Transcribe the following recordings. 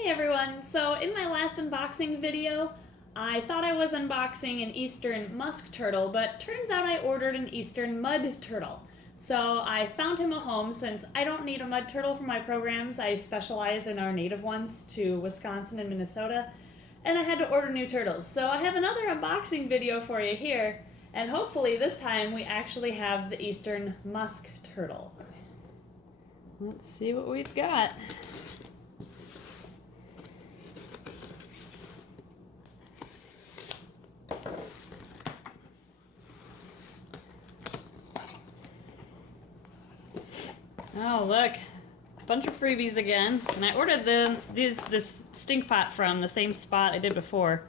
Hey everyone! So in my last unboxing video, I thought I was unboxing an Eastern musk turtle, but turns out I ordered an Eastern mud turtle. So I found him a home since I don't need a mud turtle for my programs. I specialize in our native ones to Wisconsin and Minnesota, and I had to order new turtles. So I have another unboxing video for you here, and hopefully this time we actually have the Eastern musk turtle. Let's see what we've got. Oh, look. A bunch of freebies again. And I ordered this stink pot from the same spot I did before,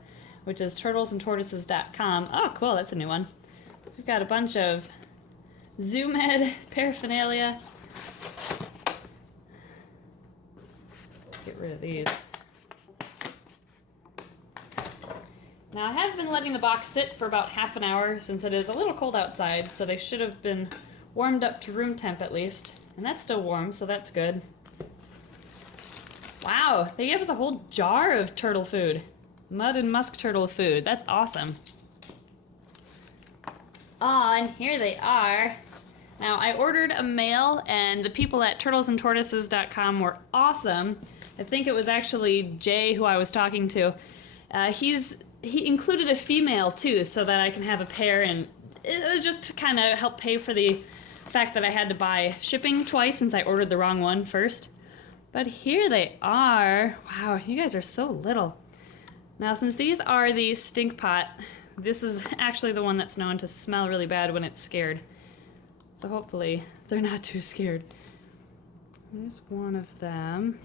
which is turtlesandtortoises.com. Oh, cool. That's a new one. So we've got a bunch of Zoom Ed paraphernalia. Get rid of these. Now, I have been letting the box sit for about half an hour since it is a little cold outside, so they should have been warmed up to room temp at least. And that's still warm, so that's good. Wow, they gave us a whole jar of turtle food. Mud and musk turtle food. That's awesome. Oh, and here they are. Now, I ordered a male, and the people at turtlesandtortoises.com were awesome. I think it was actually Jay who I was talking to. He included a female, too, so that I can have a pair, and it was just to kind of help pay for the fact that I had to buy shipping twice since I ordered the wrong one first. But here they are. Wow, you guys are so little. Now, since these are the stink pot, this is actually the one that's known to smell really bad when it's scared. So hopefully they're not too scared. Here's one of them.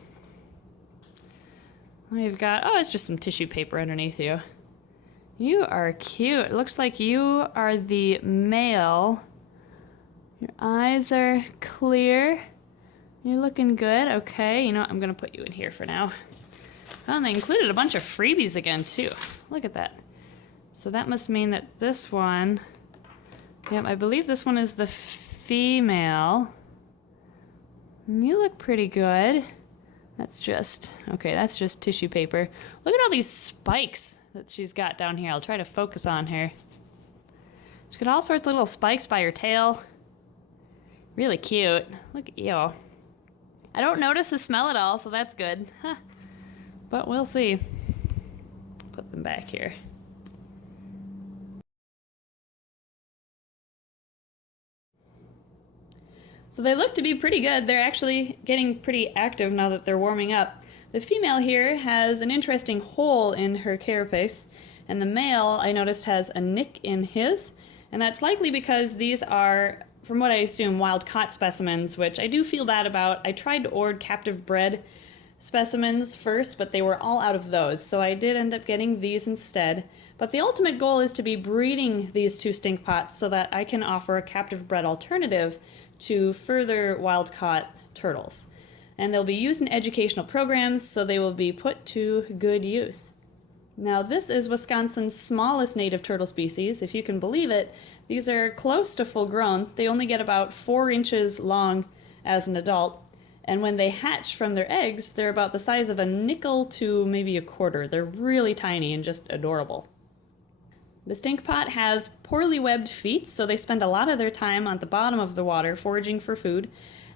We've got, oh, it's just some tissue paper underneath you. You are cute. It looks like you are the male. Your eyes are clear. You're looking good. Okay, you know what? I'm gonna put you in here for now. Oh, and they included a bunch of freebies again, too. Look at that. So that must mean that this one, yep, I believe this one is the female. And you look pretty good. That's just, okay, that's just tissue paper. Look at all these spikes that she's got down here. I'll try to focus on her. She's got all sorts of little spikes by her tail. Really cute. Look at you. I don't notice the smell at all, so that's good. Huh. But we'll see. Put them back here. So they look to be pretty good. They're actually getting pretty active now that they're warming up. The female here has an interesting hole in her carapace, and the male, I noticed, has a nick in his, and that's likely because these are, from what I assume, wild-caught specimens, which I do feel bad about. I tried to order captive-bred specimens first, but they were all out of those, so I did end up getting these instead. But the ultimate goal is to be breeding these two stink pots so that I can offer a captive-bred alternative to further wild-caught turtles. And they'll be used in educational programs, so they will be put to good use. Now, this is Wisconsin's smallest native turtle species. If you can believe it, these are close to full grown. They only get about 4 inches long as an adult. And when they hatch from their eggs, they're about the size of a nickel to maybe a quarter. They're really tiny and just adorable. The stink pot has poorly webbed feet, so they spend a lot of their time on the bottom of the water foraging for food.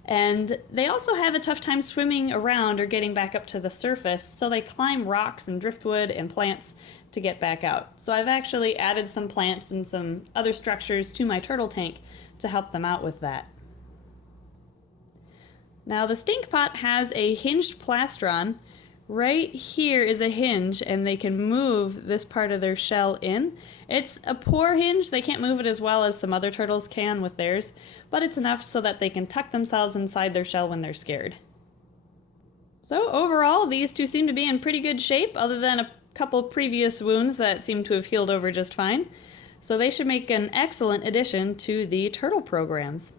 And they also have a tough time swimming around or getting back up to the surface, so they climb rocks and driftwood and plants to get back out. So I've actually added some plants and some other structures to my turtle tank to help them out with that. Now, the stink pot has a hinged plastron. Right here is a hinge, and they can move this part of their shell in. It's a poor hinge. They can't move it as well as some other turtles can with theirs, but it's enough so that they can tuck themselves inside their shell when they're scared. So overall, these two seem to be in pretty good shape, other than a couple previous wounds that seem to have healed over just fine. So they should make an excellent addition to the turtle programs.